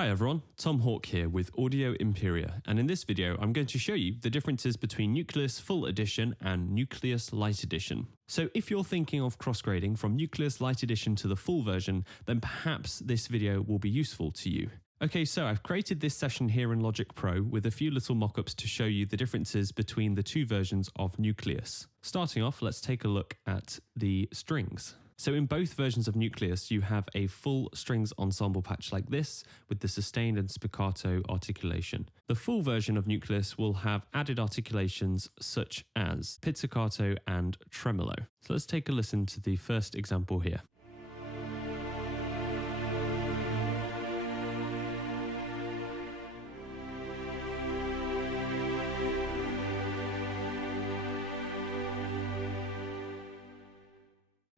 Hi everyone, Tom Hawk here with Audio Imperia, and in this video I'm going to show you the differences between Nucleus Full Edition and Nucleus Lite Edition. So if you're thinking of cross-grading from Nucleus Lite Edition to the full version, then perhaps this video will be useful to you. Okay, so I've created this session here in Logic Pro with a few little mockups to show you the differences between the two versions of Nucleus. Starting off, let's take a look at the strings. So in both versions of Nucleus, you have a full strings ensemble patch like this with the sustained and spiccato articulation. The full version of Nucleus will have added articulations such as pizzicato and tremolo. So let's take a listen to the first example here.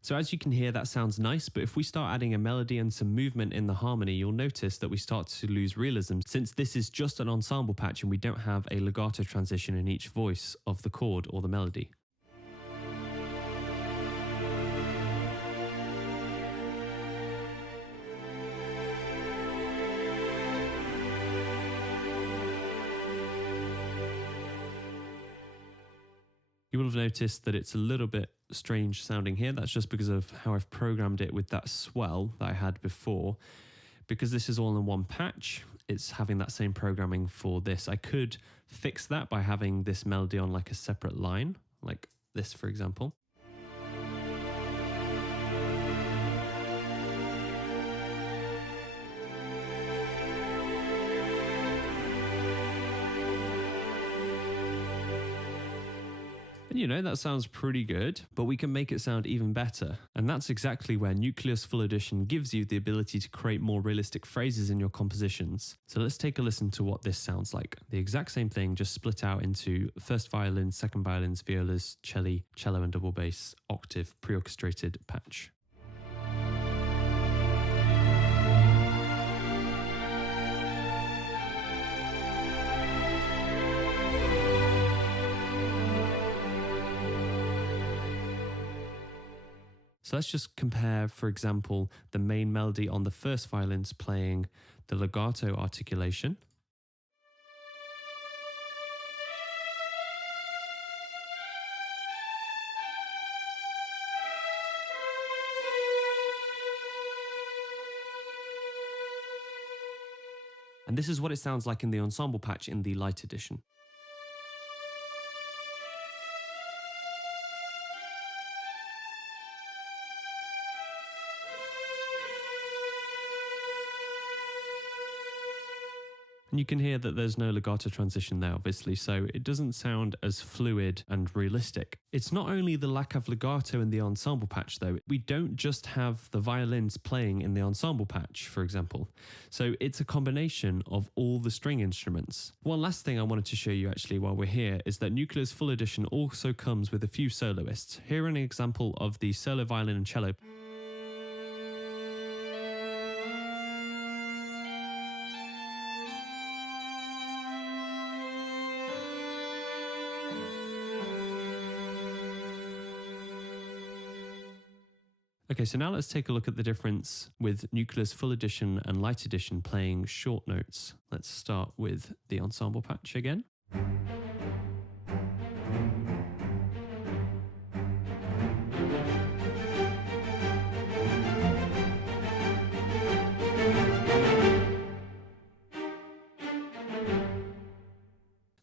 So as you can hear, that sounds nice, but if we start adding a melody and some movement in the harmony, you'll notice that we start to lose realism since this is just an ensemble patch and we don't have a legato transition in each voice of the chord or the melody. You will have noticed that it's a little bit strange sounding here. That's just because of how I've programmed it with that swell that I had before. Because this is all in one patch, it's having that same programming for this. I could fix that by having this melody on like a separate line, like this, for example. And you know, that sounds pretty good, but we can make it sound even better. And that's exactly where Nucleus Full Edition gives you the ability to create more realistic phrases in your compositions. So let's take a listen to what this sounds like. The exact same thing, just split out into first violin, second violins, violas, cello and double bass, octave, pre-orchestrated patch. So let's just compare, for example, the main melody on the first violins playing the legato articulation. And this is what it sounds like in the ensemble patch in the Lite edition. And you can hear that there's no legato transition there, obviously, so it doesn't sound as fluid and realistic. It's not only the lack of legato in the ensemble patch, though. We don't just have the violins playing in the ensemble patch, for example. So it's a combination of all the string instruments. One last thing I wanted to show you, actually, while we're here, is that Nucleus Full Edition also comes with a few soloists. Here an example of the solo violin and cello. Okay, so now let's take a look at the difference with Nucleus Full Edition and Lite Edition playing short notes. Let's start with the ensemble patch again.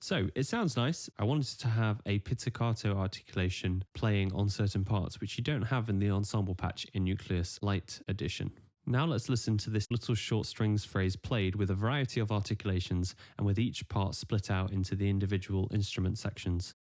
So it sounds nice. I wanted to have a pizzicato articulation playing on certain parts, which you don't have in the ensemble patch in Nucleus Lite Edition. Now let's listen to this little short strings phrase played with a variety of articulations and with each part split out into the individual instrument sections.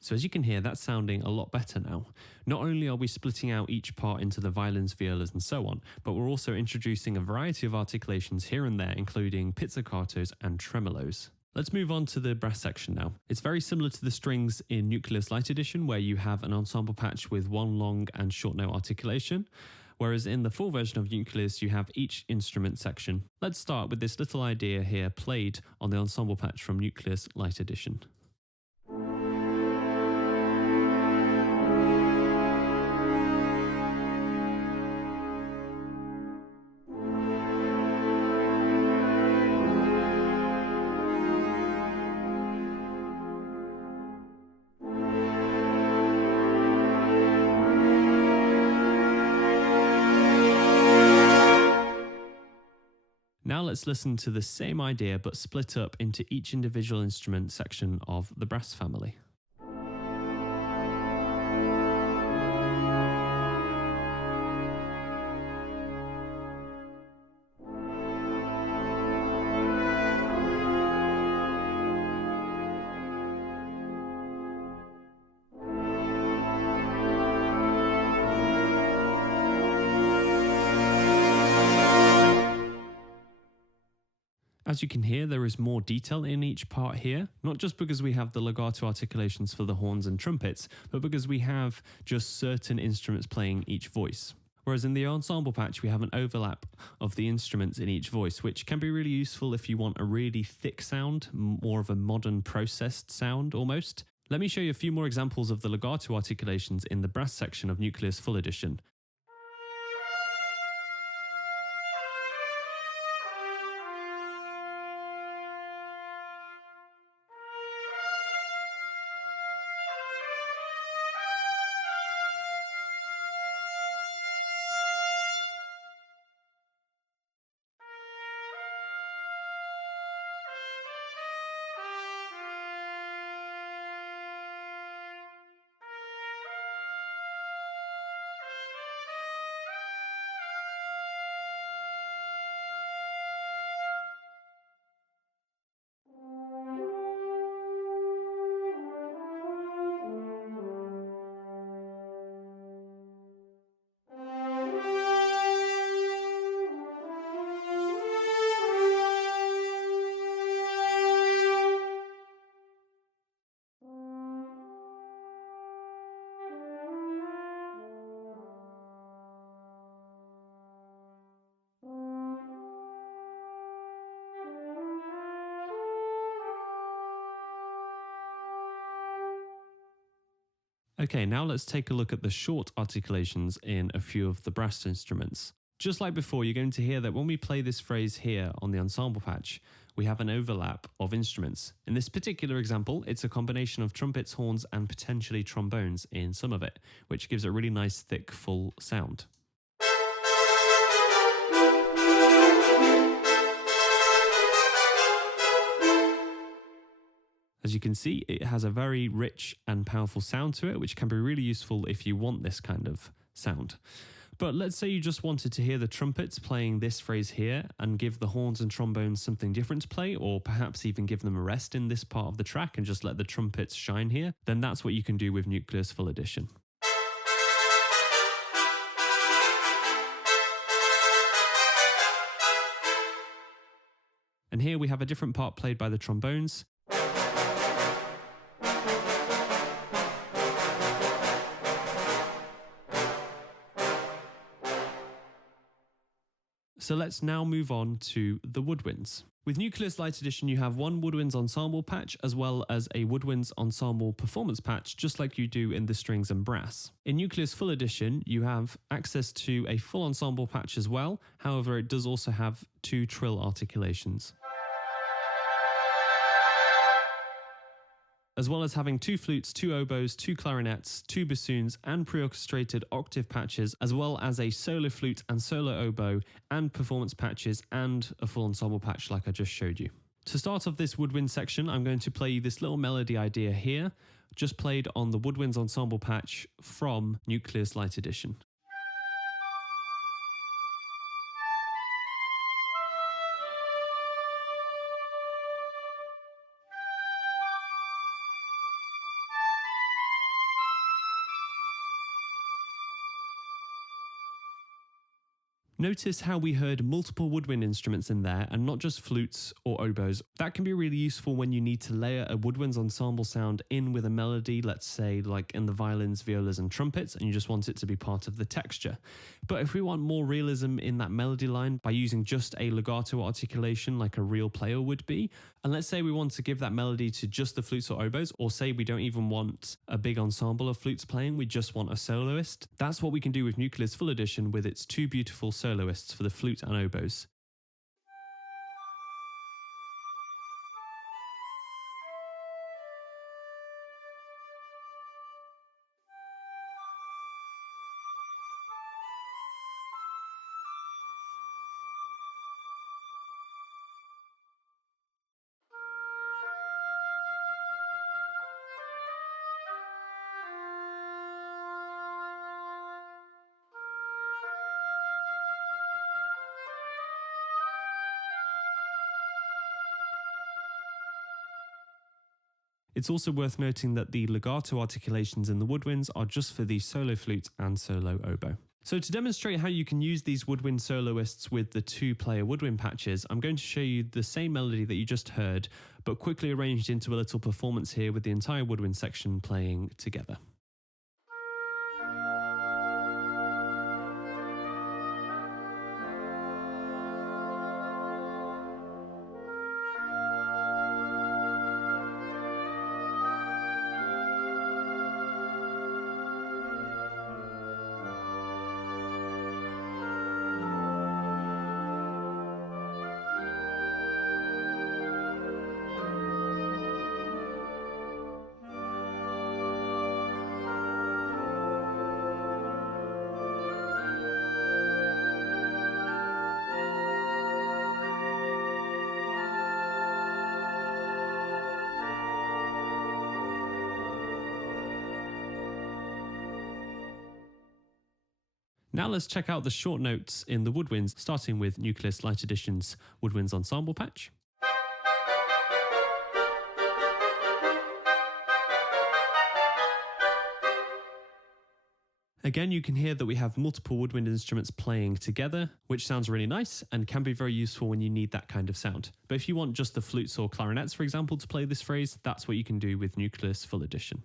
So as you can hear, that's sounding a lot better now. Not only are we splitting out each part into the violins, violas and so on, but we're also introducing a variety of articulations here and there, including pizzicatos and tremolos. Let's move on to the brass section now. It's very similar to the strings in Nucleus Lite Edition, where you have an ensemble patch with one long and short note articulation. whereas in the full version of Nucleus you have each instrument section. Let's start with this little idea here played on the ensemble patch from Nucleus Lite Edition. Now let's listen to the same idea but split up into each individual instrument section of the brass family. As you can hear, there is more detail in each part here, not just because we have the legato articulations for the horns and trumpets, but because we have just certain instruments playing each voice. Whereas in the ensemble patch, we have an overlap of the instruments in each voice, which can be really useful if you want a really thick sound, more of a modern processed sound almost. Let me show you a few more examples of the legato articulations in the brass section of Nucleus Full Edition. Okay, now let's take a look at the short articulations in a few of the brass instruments. Just like before, you're going to hear that when we play this phrase here on the ensemble patch, we have an overlap of instruments. In this particular example, it's a combination of trumpets, horns, and potentially trombones in some of it, which gives a really nice, thick, full sound. As you can see, it has a very rich and powerful sound to it, which can be really useful if you want this kind of sound. But let's say you just wanted to hear the trumpets playing this phrase here and give the horns and trombones something different to play, or perhaps even give them a rest in this part of the track and just let the trumpets shine here, then that's what you can do with Nucleus Full Edition. And here we have a different part played by the trombones. So let's now move on to the woodwinds. With Nucleus Lite Edition, you have one woodwinds ensemble patch as well as a woodwinds ensemble performance patch, just like you do in the strings and brass. In Nucleus Full Edition, you have access to a full ensemble patch as well. However, it does also have two trill articulations, as well as having two flutes, two oboes, two clarinets, two bassoons, and pre-orchestrated octave patches, as well as a solo flute and solo oboe, and performance patches, and a full ensemble patch like I just showed you. To start off this woodwind section, I'm going to play you this little melody idea here, just played on the woodwinds ensemble patch from Nucleus Lite Edition. Notice how we heard multiple woodwind instruments in there and not just flutes or oboes. That can be really useful when you need to layer a woodwinds ensemble sound in with a melody, let's say like in the violins, violas and trumpets, and you just want it to be part of the texture. But if we want more realism in that melody line by using just a legato articulation like a real player would be, and let's say we want to give that melody to just the flutes or oboes, or say we don't even want a big ensemble of flutes playing, we just want a soloist, that's what we can do with Nucleus Full Edition with its two beautiful soloists for the flute and oboes. It's also worth noting that the legato articulations in the woodwinds are just for the solo flute and solo oboe. So to demonstrate how you can use these woodwind soloists with the two-player woodwind patches, I'm going to show you the same melody that you just heard, but quickly arranged into a little performance here with the entire woodwind section playing together. Now let's check out the short notes in the woodwinds, starting with Nucleus Lite Edition's Woodwinds Ensemble patch. Again, you can hear that we have multiple woodwind instruments playing together, which sounds really nice and can be very useful when you need that kind of sound. But if you want just the flutes or clarinets, for example, to play this phrase, that's what you can do with Nucleus Full Edition.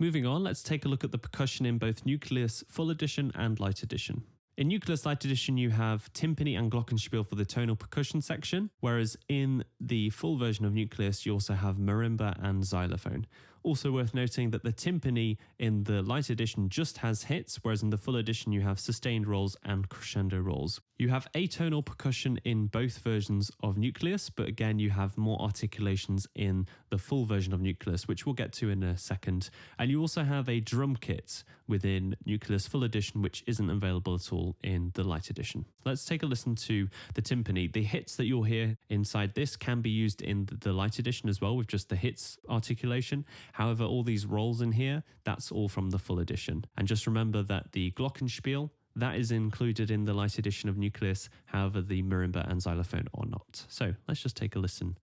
Moving on, let's take a look at the percussion in both Nucleus Full Edition and Lite Edition. In Nucleus Lite Edition, you have timpani and glockenspiel for the tonal percussion section, whereas in the full version of Nucleus, you also have marimba and xylophone. Also worth noting that the timpani in the Lite Edition just has hits, whereas in the Full Edition, you have sustained rolls and crescendo rolls. You have atonal percussion in both versions of Nucleus, but again, you have more articulations in the full version of Nucleus, which we'll get to in a second. And you also have a drum kit within Nucleus Full Edition, which isn't available at all in the Lite Edition. Let's take a listen to the timpani. The hits that you'll hear inside this can be used in the Lite Edition as well, with just the hits articulation. However, all these rolls in here, that's all from the Full Edition. And just remember that the glockenspiel, that is included in the Lite Edition of Nucleus, however the marimba and xylophone are not. So let's just take a listen.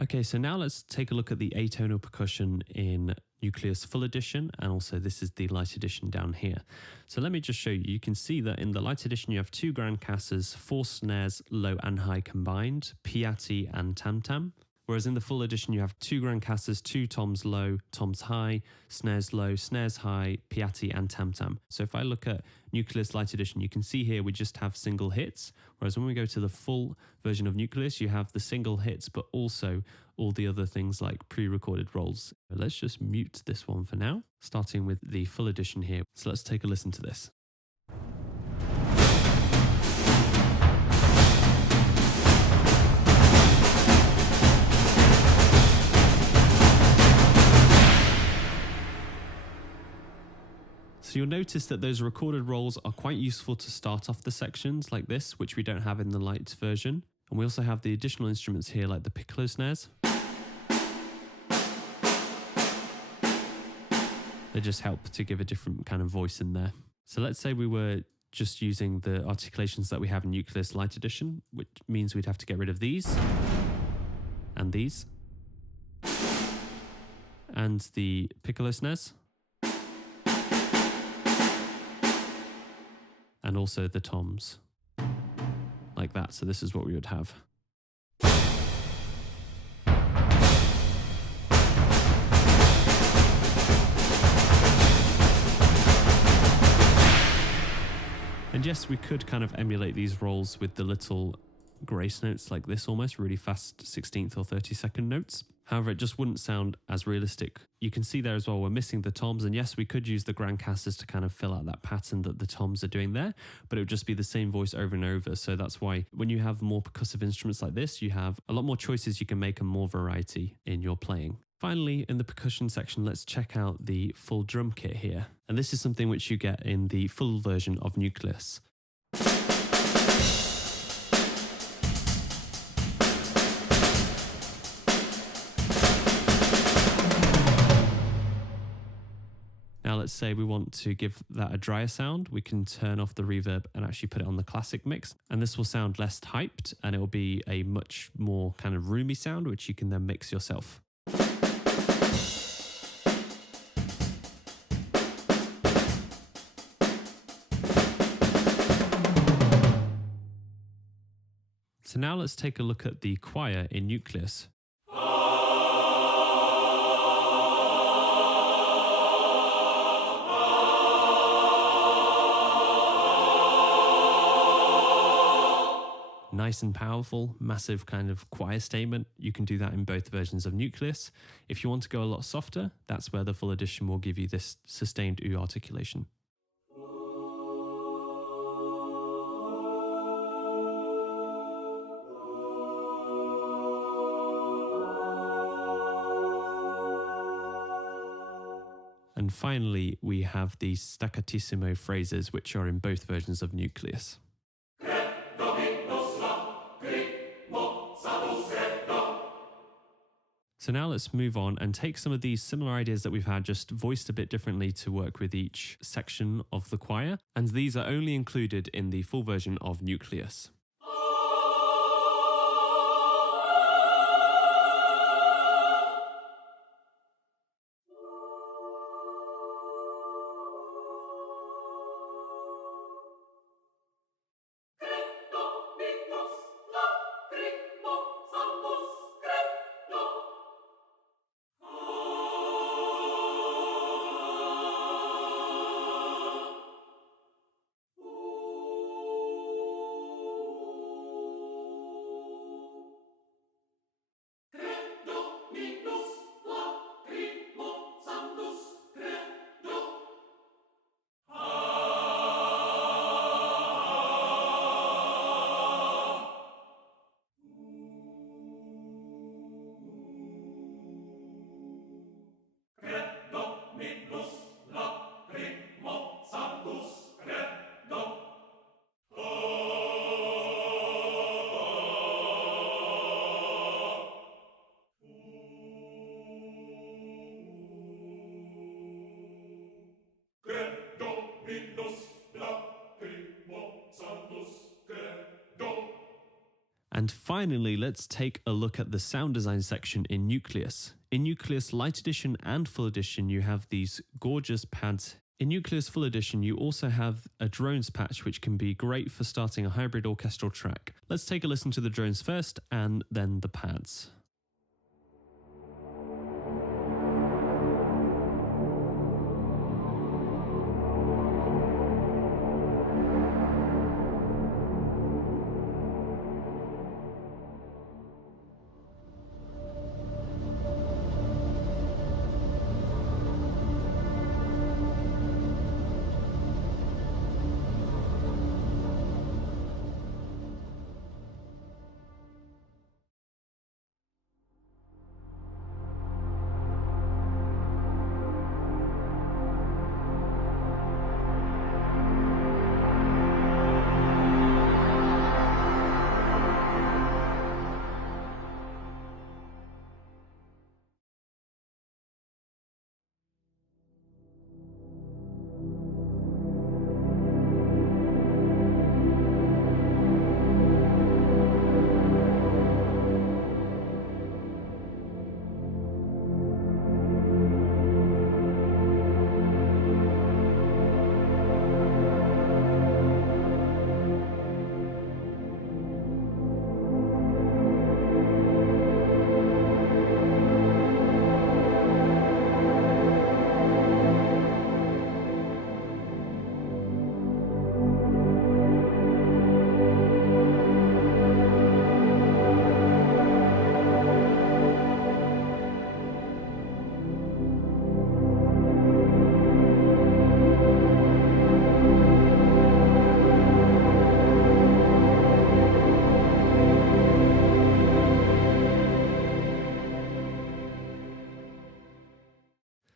Okay, so now let's take a look at the atonal percussion in Nucleus Full Edition, and also this is the Light Edition down here. So let me just show you. You can see that in the Light Edition you have 2 grand casses, 4 snares, low and high combined, piatti and tam-tam. Whereas in the Full Edition you have 2 grand casses, 2 toms low, toms high, snares low, snares high, piatti and tam-tam. So if I look at Nucleus Lite Edition, you can see here we just have single hits, whereas when we go to the full version of Nucleus, you have the single hits, but also all the other things like pre-recorded rolls. But let's just mute this one for now, starting with the Full Edition here. So let's take a listen to this. So you'll notice that those recorded rolls are quite useful to start off the sections like this, which we don't have in the light version. And we also have the additional instruments here like the piccolo snares. They just help to give a different kind of voice in there. So let's say we were just using the articulations that we have in Nucleus Lite Edition, which means we'd have to get rid of these and these and the piccolo snares. And also the toms, like that. So this is what we would have. And yes, we could kind of emulate these rolls with the little grace notes like this, almost really fast 16th or 32nd notes. However, it just wouldn't sound as realistic. You can see there as well, we're missing the toms, and yes, we could use the grand casses to kind of fill out that pattern that the toms are doing there, but it would just be the same voice over and over. So that's why when you have more percussive instruments like this, you have a lot more choices you can make and more variety in your playing. Finally, in the percussion section, let's check out the full drum kit here. And this is something which you get in the full version of Nucleus. Now let's say we want to give that a drier sound, we can turn off the reverb and actually put it on the classic mix, and this will sound less hyped and it will be a much more kind of roomy sound which you can then mix yourself. So now let's take a look at the choir in Nucleus. Nice and powerful, massive kind of choir statement. You can do that in both versions of Nucleus. If you want to go a lot softer, that's where the Full Edition will give you this sustained oo articulation. And finally, we have the staccatissimo phrases, which are in both versions of Nucleus. So now let's move on and take some of these similar ideas that we've had, just voiced a bit differently to work with each section of the choir. And these are only included in the full version of Nucleus. And finally, let's take a look at the sound design section in Nucleus. In Nucleus Lite Edition and Full Edition, you have these gorgeous pads. In Nucleus Full Edition, you also have a drones patch, which can be great for starting a hybrid orchestral track. Let's take a listen to the drones first and then the pads.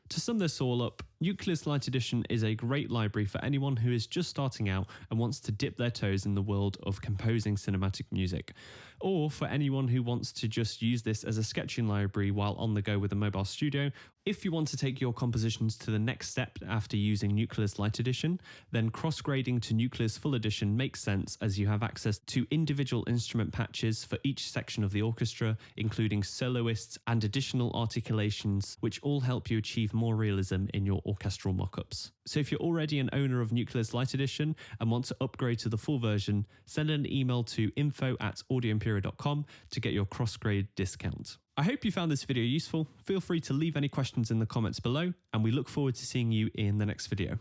To sum this all up, Nucleus Lite Edition is a great library for anyone who is just starting out and wants to dip their toes in the world of composing cinematic music, or for anyone who wants to just use this as a sketching library while on the go with a mobile studio. If you want to take your compositions to the next step after using Nucleus Lite Edition, then cross-grading to Nucleus Full Edition makes sense, as you have access to individual instrument patches for each section of the orchestra, including soloists and additional articulations, which all help you achieve more realism in your orchestral mockups. So if you're already an owner of Nucleus Lite Edition and want to upgrade to the full version, send an email to info@audioimperia.com to get your cross-grade discount. I hope you found this video useful. Feel free to leave any questions in the comments below, and we look forward to seeing you in the next video.